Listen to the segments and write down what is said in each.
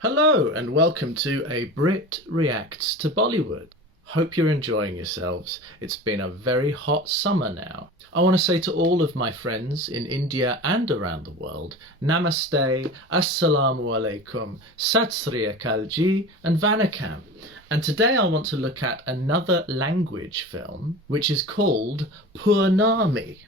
Hello and welcome to a Brit Reacts to Bollywood. Hope you're enjoying yourselves. It's been a very hot summer now. I want to say to all of my friends in India and around the world, Namaste, Assalamu Alaikum, Sat Sri Akal Ji and Vanakkam. And today I want to look at another language film which is called Pournami.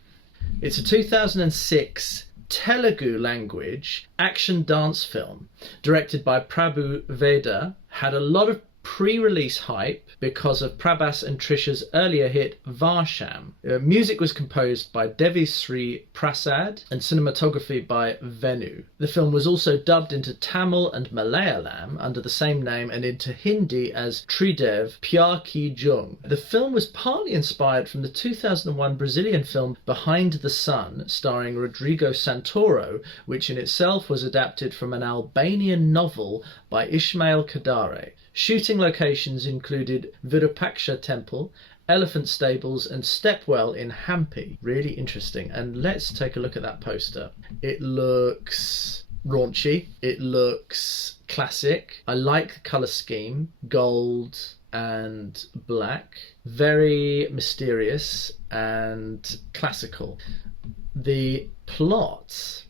It's a 2006 Telugu language action dance film directed by Prabhas Veda. Had a lot of pre-release hype because of Prabhas and Trisha's earlier hit Varsham. Music was composed by Devi Sri Prasad and cinematography by Venu. The film was also dubbed into Tamil and Malayalam under the same name and into Hindi as Tridev Pyar Ki Jung. The film was partly inspired from the 2001 Brazilian film Behind the Sun starring Rodrigo Santoro, which in itself was adapted from an Albanian novel by Ismail Kadare. Shooting locations included Virupaksha Temple, Elephant Stables and Stepwell in Hampi. Really interesting. And let's take a look at that poster. It looks raunchy. It looks classic. I like the colour scheme. Gold and black. Very mysterious and classical. The plot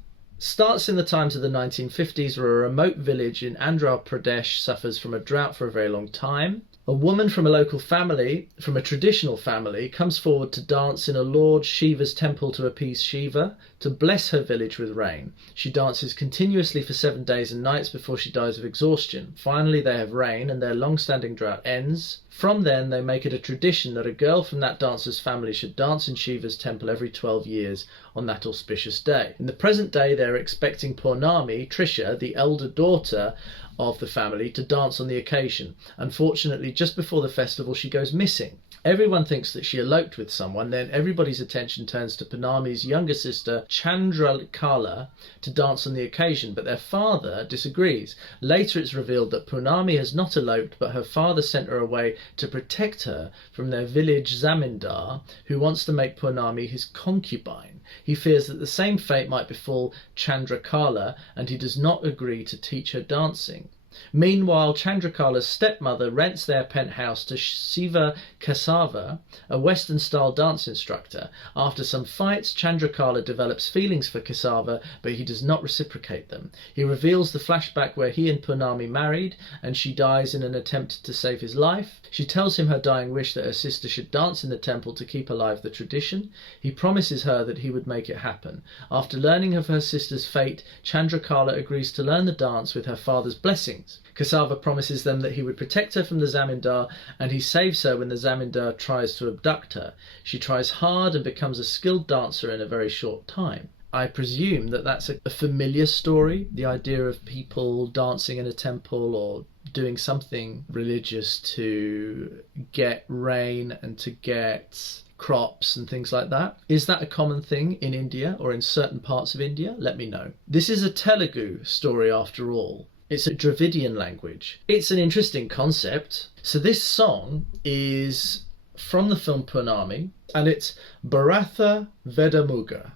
starts in the times of the 1950s, where a remote village in Andhra Pradesh suffers from a drought for a very long time. A woman from a local family, from a traditional family, comes forward to dance in a Lord Shiva's temple to appease Shiva, to bless her village with rain. She dances continuously for 7 days and nights before she dies of exhaustion. Finally, they have rain and their long-standing drought ends. From then, they make it a tradition that a girl from that dancer's family should dance in Shiva's temple every 12 years on that auspicious day. In the present day, they're expecting Pournami, Trisha, the elder daughter of the family, to dance on the occasion. Unfortunately, just before the festival, she goes missing. Everyone thinks that she eloped with someone, then everybody's attention turns to Pournami's younger sister, Chandrakala, to dance on the occasion, but their father disagrees. Later it's revealed that Pournami has not eloped, but her father sent her away to protect her from their village zamindar, who wants to make Pournami his concubine. He fears that the same fate might befall Chandrakala, and he does not agree to teach her dancing. Meanwhile, Chandrakala's stepmother rents their penthouse to Shiva Kesava, a Western-style dance instructor. After some fights, Chandrakala develops feelings for Kesava, but he does not reciprocate them. He reveals the flashback where he and Pournami married, and she dies in an attempt to save his life. She tells him her dying wish that her sister should dance in the temple to keep alive the tradition. He promises her that he would make it happen. After learning of her sister's fate, Chandrakala agrees to learn the dance with her father's blessings. Kesava promises them that he would protect her from the zamindar, and he saves her when the zamindar tries to abduct her. She tries hard and becomes a skilled dancer in a very short time. I presume that that's a familiar story, the idea of people dancing in a temple or doing something religious to get rain and to get crops and things like that. Is that a common thing in India or in certain parts of India? Let me know. This is a Telugu story after all. It's a Dravidian language. It's an interesting concept. So this song is from the film Pournami, and it's BHARATHA Vedamuga.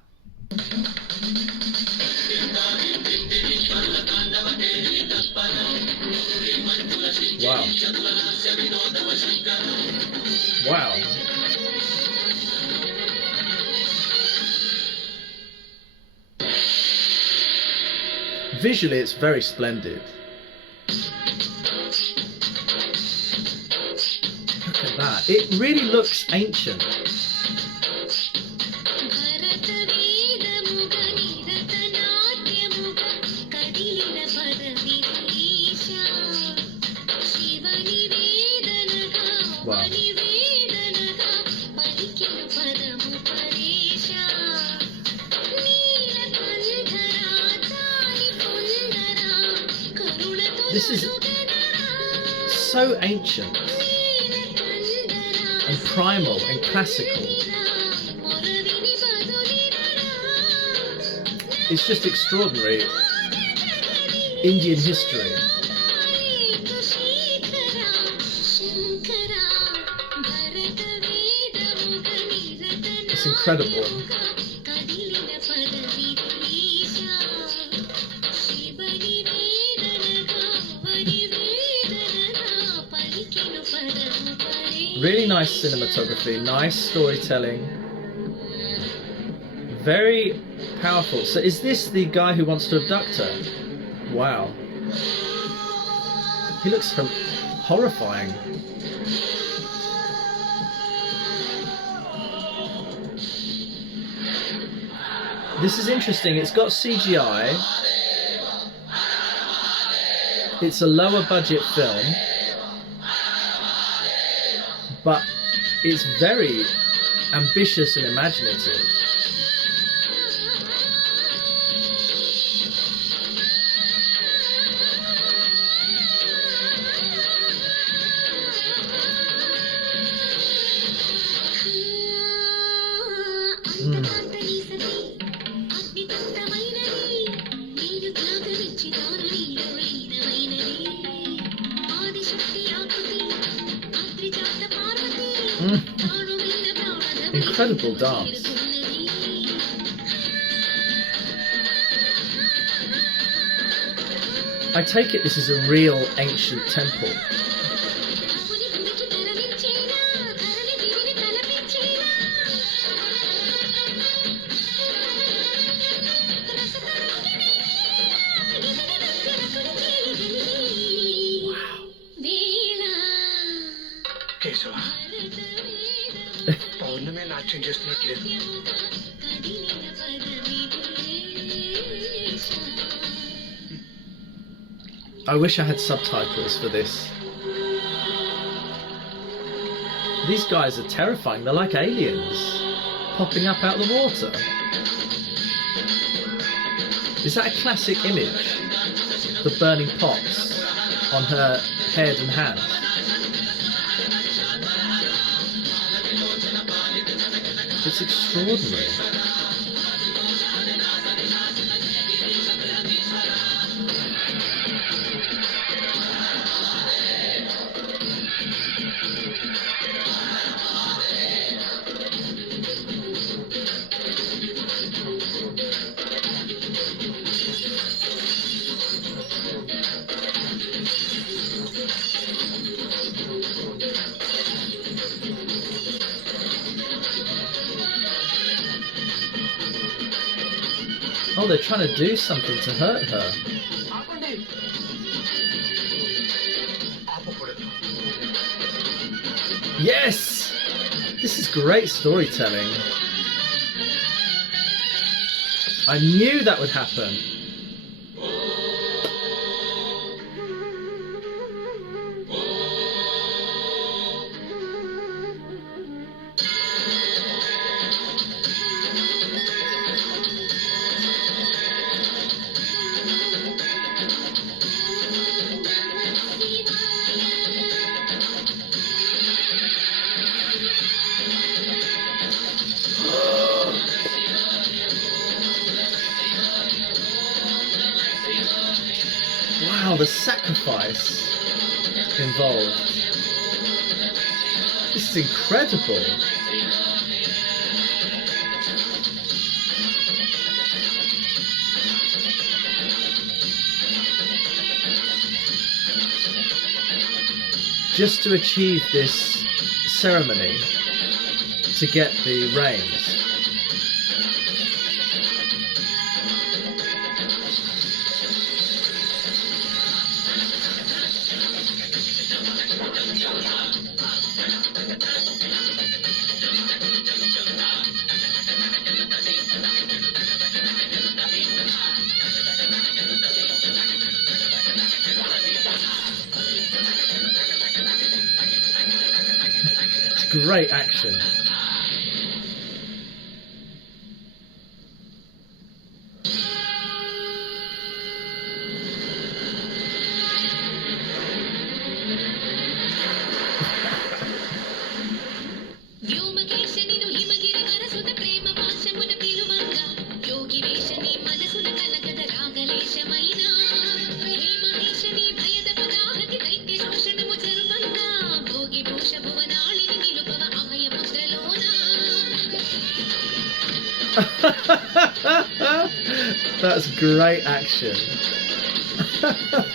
Wow. Wow. Visually, it's very splendid. Look at that. It really looks ancient. Wow. This is so ancient and primal and classical. It's just extraordinary. Indian history. It's incredible. Really nice cinematography, nice storytelling. Very powerful. So is this the guy who wants to abduct her? Wow. He looks horrifying. This is interesting. It's got CGI. It's a lower budget film, but it's very ambitious and imaginative. Incredible dance. I take it this is a real ancient temple. Pournami నాట్యం చేస్తున్నట్లేదు. I wish I had subtitles for this. These guys are terrifying. They're like aliens popping up out of the water. Is that a classic image? The burning pots on her head and hands. It's extraordinary. Oh, they're trying to do something to hurt her. Yes! This is great storytelling. I knew that would happen. Wow, the sacrifice involved. This is incredible. Just to achieve this ceremony, to get the rains. Great action. That's great action.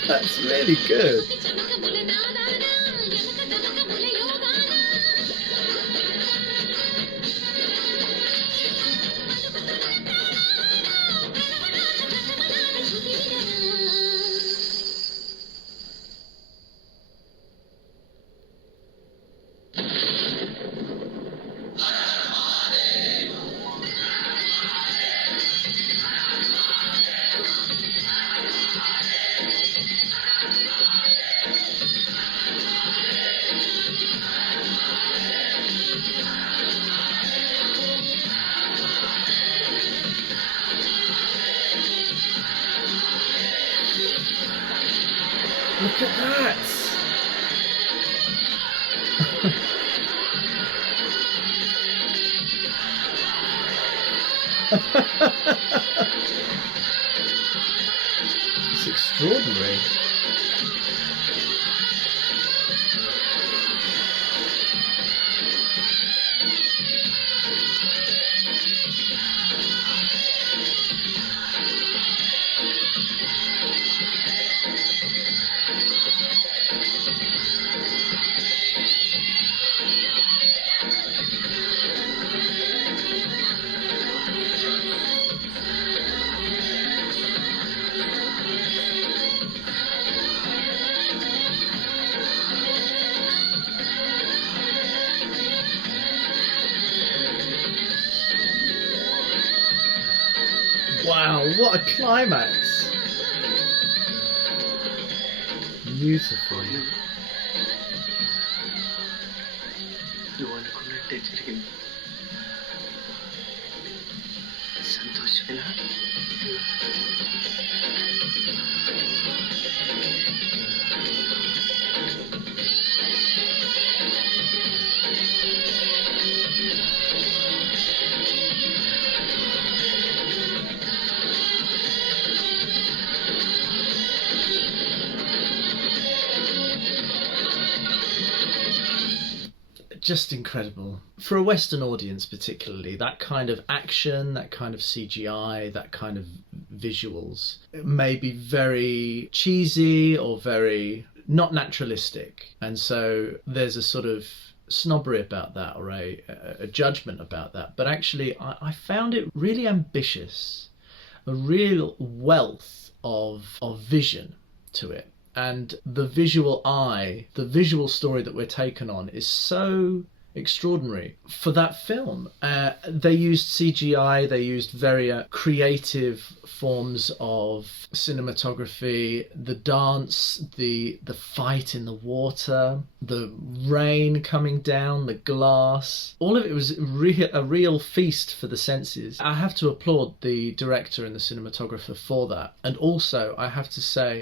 That's really good. Look at that! It's extraordinary. Wow, what a climax! Beautiful. నువ్వు అనుకున్నట్టే జరిగింది. సంతోషమేనా? Just incredible. For a Western audience particularly, that kind of action, that kind of CGI, that kind of visuals may be very cheesy or very not naturalistic. And so there's a sort of snobbery about that, or a judgment about that. But actually I found it really ambitious, a real wealth of vision to it. And the visual eye, the visual story that we're taken on is so extraordinary for that film. They used CGI, they used very creative forms of cinematography, the dance, the fight in the water, the rain coming down, the glass. All of it was a real feast for the senses. I have to applaud the director and the cinematographer for that. And also, I have to say,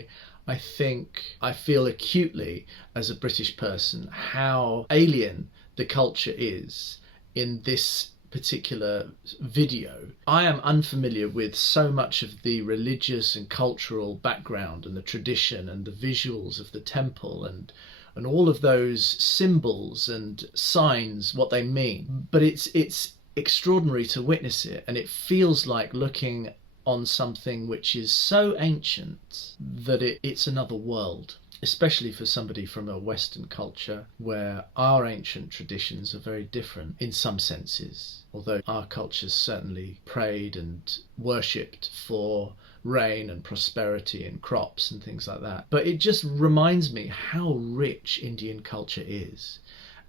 I think I feel acutely as a British person how alien the culture is in this particular video. I am unfamiliar with so much of the religious and cultural background and the tradition and the visuals of the temple and all of those symbols and signs, what they mean. But it's extraordinary to witness it, and it feels like looking on something which is so ancient that it's another world, especially for somebody from a Western culture where our ancient traditions are very different in some senses, although our cultures certainly prayed and worshipped for rain and prosperity and crops and things like that. But it just reminds me how rich Indian culture is,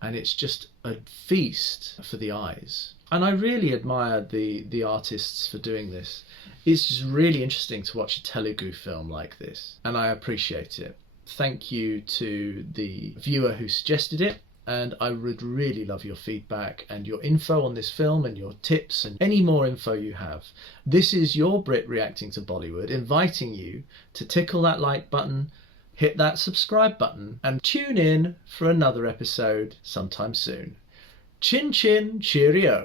and it's just a feast for the eyes. And I really admire the artists for doing this. It's just really interesting to watch a Telugu film like this, and I appreciate it. Thank you to the viewer who suggested it, and I would really love your feedback and your info on this film and your tips and any more info you have. This is your Brit Reacting to Bollywood, inviting you to tickle that like button, hit that subscribe button, and tune in for another episode sometime soon. Chin chin, cheerio.